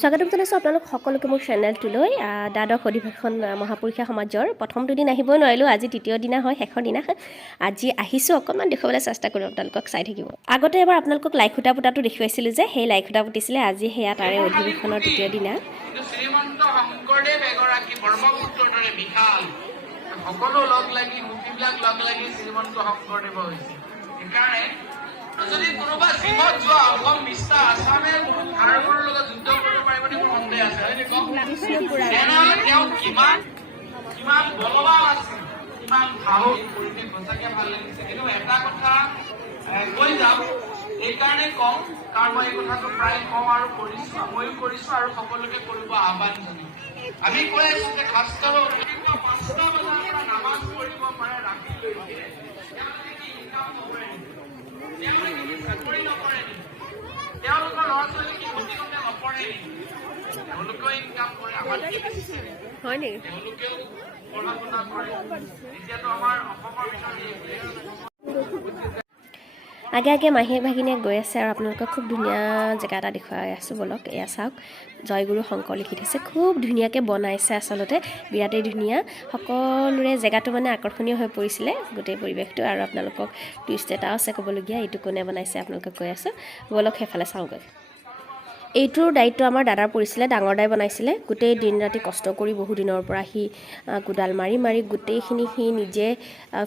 স্বাগতম জনাইছো আপোনালোক সকলোকে মোৰ চেনেলটোলৈ দ্বাদশ অধিৱেশন মহাপুৰুষীয়া সমাজৰ প্ৰথম দুদিন আহিবই নোৱাৰিলোঁ আজি তৃতীয় দিনা হয় শেষৰ দিনা আজি আহিছোঁ অকণমান দেখুৱাবলৈ চেষ্টা কৰিম আপোনালোকক চাই থাকিব আগতে এবাৰ আপোনালোকক লাইক খুঁটা পুতাটো দেখুৱাইছিলোঁ যে সেই লাইক খুঁটা পুতিছিলে আজি সেয়া তাৰে অধিৱেশনৰ তৃতীয় দিনা শ্ৰীমন্ত শংকৰদেৱ এগৰাকী ব্ৰহ্মপুত্ৰৰ দৰে বিশাল সকলো লগ লাগি মুক্তিবিলাক লগ লাগি শ্ৰীমন্ত শংকৰদেৱ হৈছে সেইকাৰণে যদি কোনোবা জীৱত যোৱা অসম বিস্তাৰ আছামে ভাৰতৰ লগত যুদ্ধ কৰিব পাৰিব নেকি সন্দেহ আছে তেনেহ'লে তেওঁ কিমান কিমান বলৱান আছিল কিমান সাহস পৰিৱেশ সঁচাকৈ ভাল লাগিছে কিন্তু এটা কথা কৈ যাম এইকাৰণে কওঁ কাৰণ মই এই কথাটো প্ৰায় কওঁ আৰু কৰিছোঁ ময়ো কৰিছোঁ আৰু সকলোকে কৰিব আহ্বান জনাম আমি কৈ আছোঁ যে খাস্তাৰো ৰাতিপুৱা ৫টা বজাৰ পৰা নামাজ পঢ়িব পাৰে ৰাতিলৈকে তেওঁলোকে কি ইনকাম নকৰে তেওঁলোকে কি চাকৰি নকৰে তেওঁলোকৰ ল'ৰা ছোৱালী কি গতিকতে নপঢ়ে নেকি তেওঁলোকেও ইনকাম কৰে আমাৰ হয় নেকি তেওঁলোকেও পঢ়া শুনা কৰে এতিয়াতো আমাৰ অসমৰ ভিতৰত আগে আগে মাহীয়ে ভাগিনীয়ে গৈ আছে আৰু আপোনালোকক খুব ধুনীয়া জেগা এটা দেখুৱাই আছোঁ বলক এয়া চাওক জয়গুৰু শংকৰ লিখি থৈছে খুব ধুনীয়াকৈ বনাইছে আচলতে বিৰাটেই ধুনীয়া সকলোৰে জেগাটো মানে আকৰ্ষণীয় হৈ পৰিছিলে গোটেই পৰিৱেশটো আৰু আপোনালোকক টুইষ্ট এটাও আছে ক'বলগীয়া এইটো কোনে বনাইছে আপোনালোকক কৈ আছোঁ বলক সেইফালে চাওঁগৈ এইটোৰ দায়িত্ব আমাৰ দাদাৰ পৰিছিলে ডাঙৰ দাই বনাইছিলে গোটেই দিন ৰাতি কষ্ট কৰি বহু দিনৰ পৰা সি কোদাল মাৰি মাৰি গোটেইখিনি সি নিজে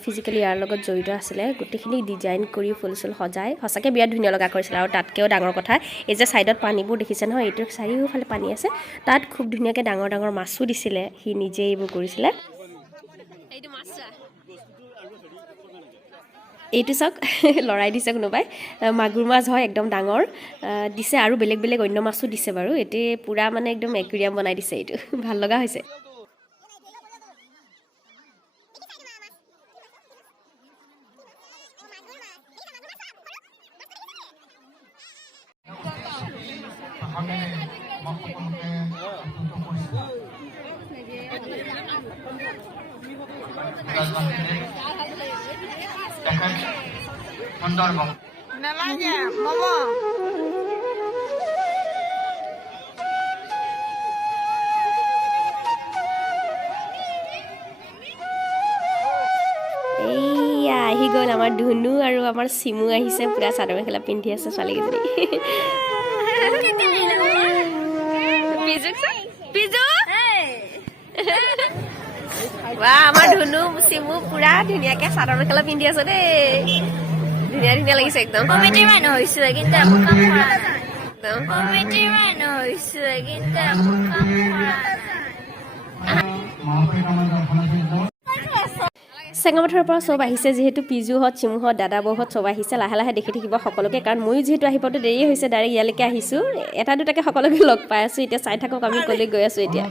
ফিজিকেলি ইয়াৰ লগত জড়িত আছিলে গোটেইখিনি ডিজাইন কৰি ফুল চুল সজাই সঁচাকৈ বিৰাট ধুনীয়া লগা কৰিছিলে আৰু তাতকৈও ডাঙৰ কথা এই যে ছাইডত পানীবোৰ দেখিছে নহয় এইটোৰ চাৰিওফালে পানী আছে তাত খুব ধুনীয়াকৈ ডাঙৰ ডাঙৰ মাছো দিছিলে সি নিজে এইবোৰ কৰিছিলে এইটো চাওক লৰাই দিছে কোনোবাই মাগুৰ মাছ হয় একদম ডাঙৰ দিছে আৰু বেলেগ বেলেগ অন্য মাছো দিছে বাৰু এতিয়া পূৰা মানে একদম একুৰিয়াম বনাই দিছে এইটো ভাল লগা হৈছে নালাগে মামা এইয়া আহি গ'ল আমাৰ ধুনু আৰু আমাৰ চিমু আহিছে পূৰা চাদৰ মেখেলা পিন্ধি আছে ছোৱালীকেইজনী আমাৰ ধুনু চিমু পূৰা ধুনীয়াকৈ চাদৰ মেখেলা পিন্ধি আছে দেই ধুনীয়া ধুনীয়া লাগিছে একদম কমিটিৰ মানুহ হৈছোঁ কিন্তু একো কাম কৰা নাই কমিটিৰ মানুহ হৈছোঁ কিন্তু একো কাম কৰা চেঙাপথাৰৰ পৰা চব আহিছে যিহেতু পিজুহঁত চিমুহঁত দাদা বৌহঁত চব আহিছে লাহে লাহে দেখি থাকিব সকলোকে কাৰণ ময়ো যিহেতু আহি পাওঁতে দেৰি হৈছে ডাইৰেক্ট ইয়ালৈকে আহিছোঁ এটা দুটাকৈ সকলোকে লগ পাই আছোঁ এতিয়া চাই থাকক আমি ক'লৈ গৈ আছোঁ এতিয়া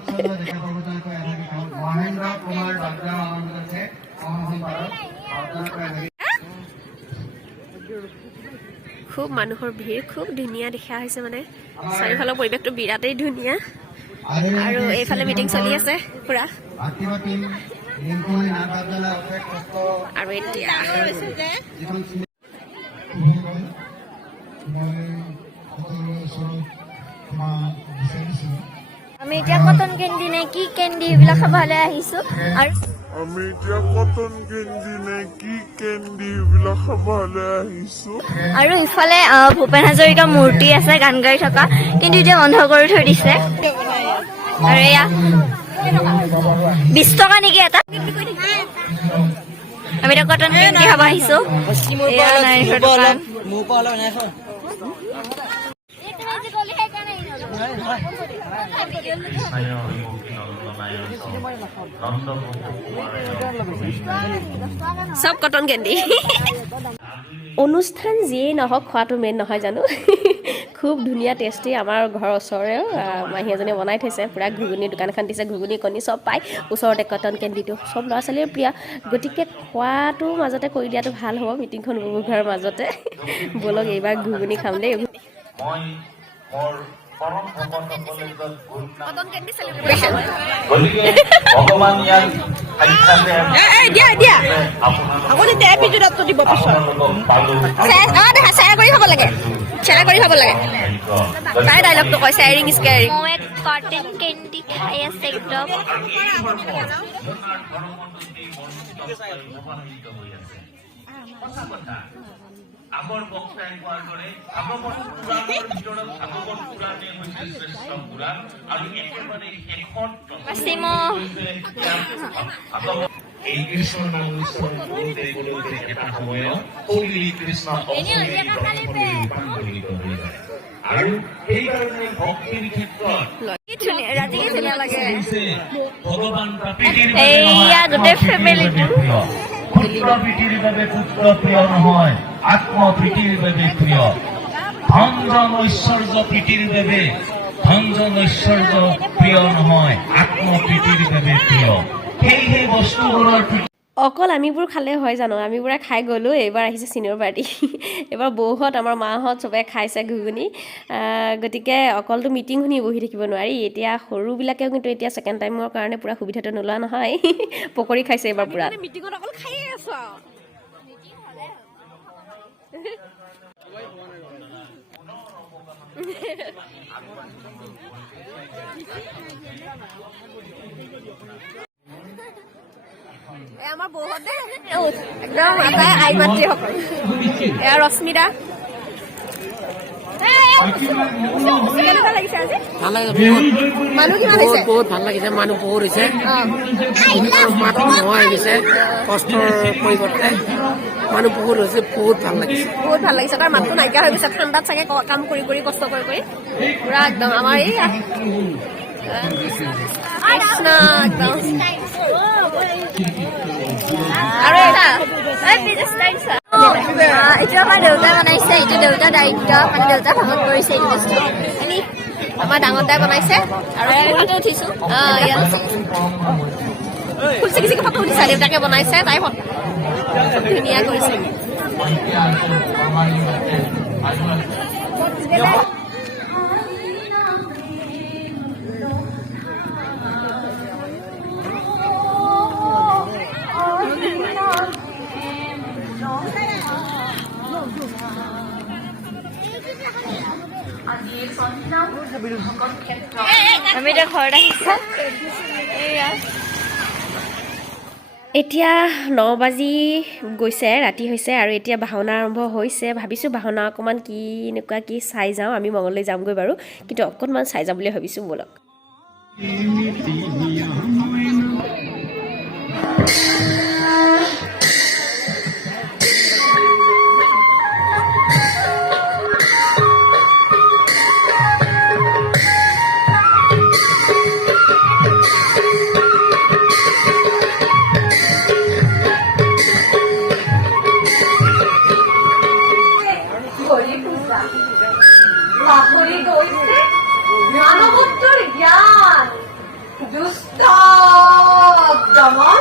খুব মানুহৰ ভিৰ খুব ধুনীয়া দেখা হৈছে মানে চাৰিওফালৰ পৰিৱেশটো বিৰাটেই ধুনীয়া আৰু এইফালে মিটিং চলি আছে পূৰা আৰু এতিয়া আমি এতিয়া কটন কেণ্ডি নে কি কেণ্ডি এইবিলাক খাবলৈ আহিছোঁ আৰু আমি এতিয়া কটন কেণ্ডি নে কি কেণ্ডি এইবিলাক খাবলৈ আহিছোঁ আৰু ইফালে ভূপেন হাজৰিকা মূৰ্তি আছে গান গাই থকা কিন্তু এতিয়া বন্ধ কৰি থৈ দিছে আৰু এয়া 20 টকা নেকি এটা আমি এতিয়া কটন কেণ্ডি খাব আহিছোঁ এয়া নাৰিকলৰ দোকান চব কটন কেণ্ডি অনুষ্ঠান যিয়েই নহওক খোৱাটো মেইন নহয় জানো খুব ধুনীয়া টেষ্টি আমাৰ ঘৰৰ ওচৰেও মাহী এজনীয়ে বনাই থৈছে পূৰা ঘুগুনি দোকান এখন দিছে ঘুগুনি কণী চব পায় ওচৰতে কটন কেণ্ডিটো চব ল'ৰা ছোৱালীৰ প্ৰিয় গতিকে খোৱাটো মাজতে কৰি দিয়াটো ভাল হ'ব মিটিংখন ঘৰৰ মাজতে ব'লক এইবাৰ ঘুগুনি খাম দেই ভগৱান ইয়াৰ দিয়া আকৌ তেতিয়া এপিজোডতো দিব পিছত দেখা শ্বেয়াৰ কৰি খাব লাগে তাই ডাইলগটো কয় শ্বেয়াৰিং ইজ কেয়াৰিং মই কটন কেণ্ডি খাই আছে একদম আগৰ বক্তাই কোৱাৰ দৰে ভাগৱত পুৰাণৰ ভিতৰত ভাগৱত পুৰাণে হৈছে শ্ৰেষ্ঠ পুৰাণ আৰু একেবাৰে শেষত এই কৃষ্ণৰ নাম উচ্চাৰণ কৰোঁতে কৰোঁতে এটা সময়ত শৈলী কৃষ্ণ ৰূপান্তৰিত হৈ যায় আৰু সেইকাৰণে ভক্তিৰ ক্ষেত্ৰত ভগৱান এইয়া গোটেই ফেমিলিটো পুত্ৰ প্ৰীতিৰ বাবে পুত্ৰ প্ৰিয় নহয় আত্মপ্ৰীতিৰ বাবে প্ৰিয় ধন ঐশ্বৰ্য প্ৰীতিৰ বাবে ধন ঐশ্বৰ্য প্ৰিয় নহয় আত্মপ্ৰীতিৰ বাবে প্ৰিয় সেই বস্তুবোৰৰ অকল আমিবোৰ খালে হয় জানো আমিবোৰে খাই গ'লোঁ এইবাৰ আহিছে চিনিয়ৰ পাৰ্টি এইবাৰ বৌহঁত আমাৰ মাহঁত চবে খাইছে ঘুগুনি গতিকে অকলতো মিটিং শুনি বহি থাকিব নোৱাৰি এতিয়া সৰুবিলাকেও কিন্তু এতিয়া ছেকেণ্ড টাইমৰ কাৰণে পূৰা সুবিধাটো নোলোৱা নহয় পকৰি খাইছে এইবাৰ পূৰা মিটিঙত অকল খায়ে আছো আমাৰ বৌহঁতে একদম আটাই আই মাতৃসকল এয়া ৰশ্মিতা কেনেকুৱা লাগিছে আজি মানুহ কিমান হৈছে বহুত ভাল লাগিছে মানুহ বহুত হৈছে মাতো নোহোৱা হৈ গৈছে কষ্টৰ পৰিৱৰ্তে মানুহ বহুত হৈছে বহুত ভাল লাগিছে তাৰ মাতটো নাইকিয়া হৈ গৈছে ঠাণ্ডাত চাগে কাম কৰি কৰি কষ্ট কৰি কৰি পুৰা একদম আমাৰ এই কৃষ্ণ একদম আৰু এইটো আমাৰ দেউতাই বনাইছে এইটো দেউতাৰ দায়িত্ব মানে দেউতাই ভাগত কৰিছে এইটো বস্তু আমাৰ ডাঙৰ দাই বনাইছে আৰু ইয়াতে উঠিছো ফুল চিকি চিকি ফটো উঠিছা দেউতাকে বনাইছে তাই ধুনীয়া কৰিছে আমি এতিয়া ঘৰত আহিছো এতিয়া 9 বাজি গৈছে ৰাতি হৈছে আৰু এতিয়া ভাওনা আৰম্ভ হৈছে ভাবিছোঁ ভাওনা অকণমান কি এনেকুৱা কি চাই যাওঁ আমি মঙললৈ যামগৈ বাৰু কিন্তু অকণমান চাই যাম বুলি ভাবিছোঁ ব'লক মানৱত্বৰ জ্ঞান দুষ্ট দমন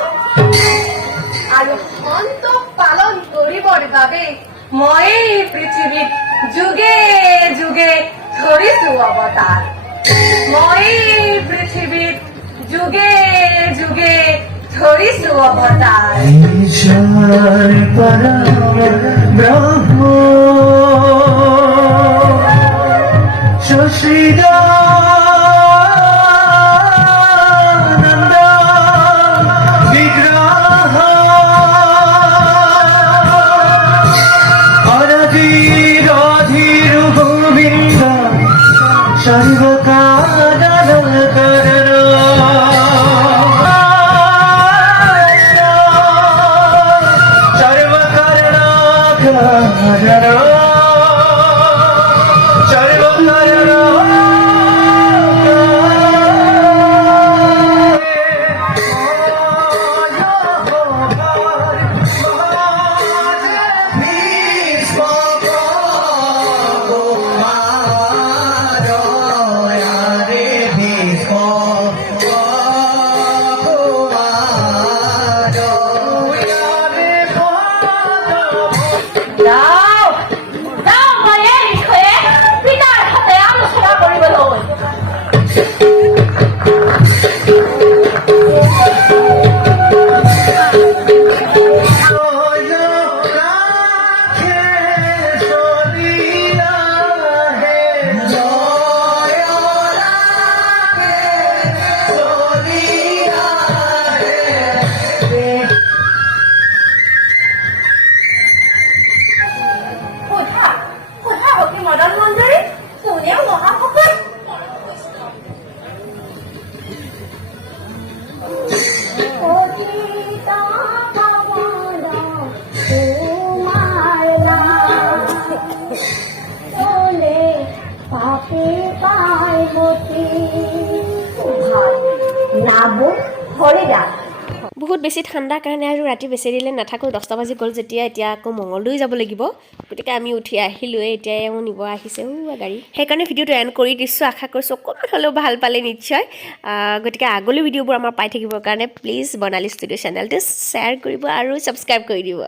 আৰু সন্তক পালন কৰিবৰ বাবে মই পৃথিৱীত যুগে যুগে ধৰিছো অৱতাৰ মই পৃথিৱীত যুগে যুগে ধৰিছো অৱতাৰ নামো হৰিদাস। বহুত বেছি ঠাণ্ডাৰ কাৰণে আৰু ৰাতি বেছি দিলে নাথাকোঁ 10টা বাজি গ'ল যেতিয়া এতিয়া আকৌ মঙলদৈ যাব লাগিব গতিকে আমি উঠি আহিলোঁৱে এতিয়া এওঁ নিব আহিছে গাড়ী সেইকাৰণে ভিডিঅ'টো এণ্ড কৰি দিছোঁ আশা কৰিছোঁ অকণমান হ'লেও ভাল পালে নিশ্চয় গতিকে আগলৈ ভিডিঅ'বোৰ আমাৰ পাই থাকিবৰ কাৰণে প্লিজ বৰ্ণালী ষ্টুডিঅ' চেনেলটো শ্বেয়াৰ কৰিব আৰু ছাবস্ক্ৰাইব কৰি দিব